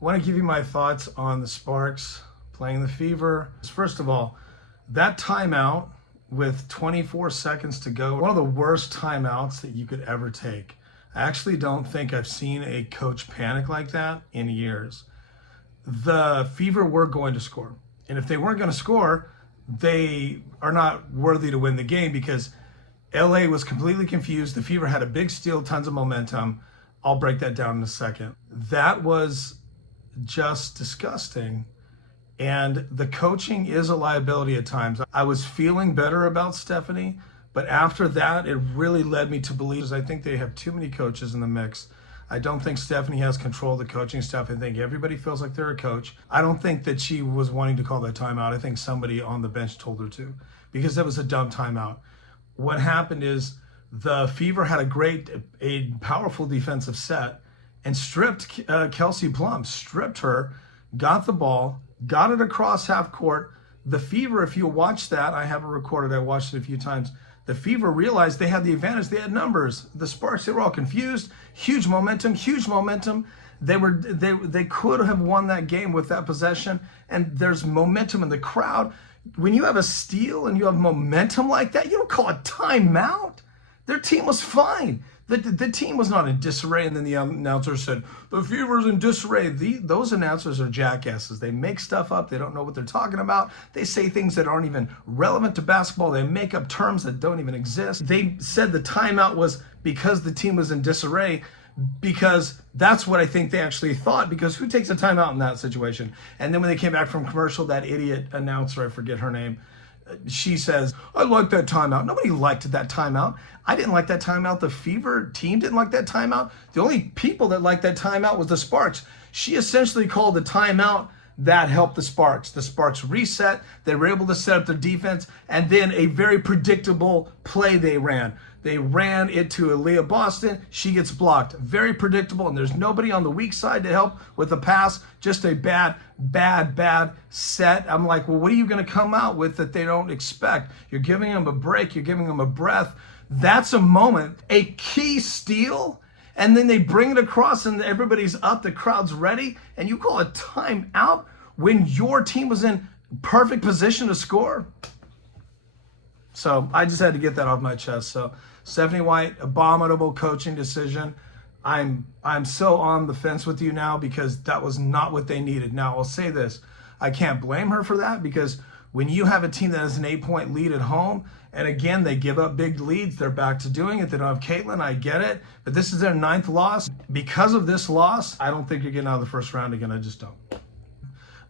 I want to give you my thoughts on the Sparks playing the Fever. First of all, that timeout with 24 seconds to go, one of the worst timeouts that you could ever take. I actually don't think I've seen a coach panic like that in years. The Fever were going to score. And if they weren't going to score, they are not worthy to win the game because LA was completely confused. The Fever had a big steal, tons of momentum. I'll break that down in a second. That was just disgusting. And the coaching is a liability at times. I was feeling better about Stephanie, but after that, it really led me to believe, I think they have too many coaches in the mix. I don't think Stephanie has control of the coaching staff. I think everybody feels like they're a coach. I don't think that she was wanting to call that timeout. I think somebody on the bench told her to, because that was a dumb timeout. What happened is the Fever had a powerful defensive set and stripped Kelsey Plum, stripped her, got the ball, got it across half court. The Fever, if you watch that, I have it recorded, I watched it a few times. The Fever realized they had the advantage. They had numbers. The Sparks, they were all confused. Huge momentum, huge momentum. They could have won that game with that possession. And there's momentum in the crowd. When you have a steal and you have momentum like that, you don't call it timeout. Their team was fine. The team was not in disarray, and then the announcer said, the Fever's in disarray. Those announcers are jackasses. They make stuff up. They don't know what they're talking about. They say things that aren't even relevant to basketball. They make up terms that don't even exist. They said the timeout was because the team was in disarray, because that's what I think they actually thought, because who takes a timeout in that situation? And then when they came back from commercial, that idiot announcer, I forget her name, she says, I like that timeout. Nobody liked that timeout. I didn't like that timeout. The Fever team didn't like that timeout. The only people that liked that timeout was the Sparks. She essentially called the timeout that helped the Sparks. The Sparks reset. They were able to set up their defense, and then a very predictable play they ran. They ran it to Aaliyah Boston. She gets blocked. Very predictable, and there's nobody on the weak side to help with the pass. Just a bad set. I'm like, well, what are you going to come out with that they don't expect? You're giving them a break. You're giving them a breath. That's a moment. A key steal, and then they bring it across, and everybody's up. The crowd's ready, and you call a timeout when your team was in perfect position to score? So I just had to get that off my chest. So Stephanie White, abominable coaching decision. I'm so on the fence with you now because that was not what they needed. Now I'll say this, I can't blame her for that, because when you have a team that has an 8-point lead at home, and again, they give up big leads, they're back to doing it. They don't have Caitlin, I get it, but this is their 9th loss. Because of this loss, I don't think you're getting out of the first round again. I just don't.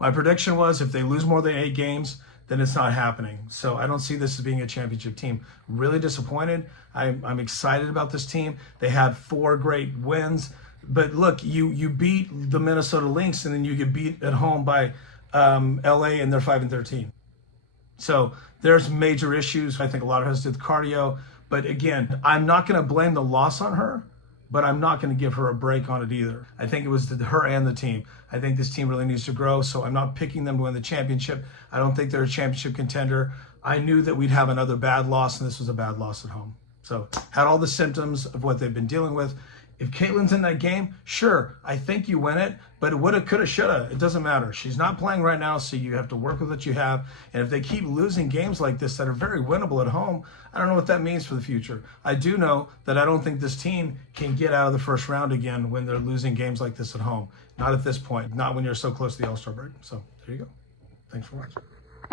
My prediction was if they lose more than 8 games, then it's not happening. So I don't see this as being a championship team. Really disappointed. I'm excited about this team. They had 4 great wins. But look, you beat the Minnesota Lynx, and then you get beat at home by LA, and they're 5-13. So there's major issues. I think a lot of it has to do with cardio. But again, I'm not going to blame the loss on her, but I'm not going to give her a break on it either. I think it was her and the team. I think this team really needs to grow, so I'm not picking them to win the championship. I don't think they're a championship contender. I knew that we'd have another bad loss, and this was a bad loss at home. So had all the symptoms of what they've been dealing with. If Caitlin's in that game, sure, I think you win it, but it woulda, coulda, shoulda. It doesn't matter. She's not playing right now, so you have to work with what you have. And if they keep losing games like this that are very winnable at home, I don't know what that means for the future. I do know that I don't think this team can get out of the first round again when they're losing games like this at home. Not at this point. Not when you're so close to the All-Star break. So there you go. Thanks for watching.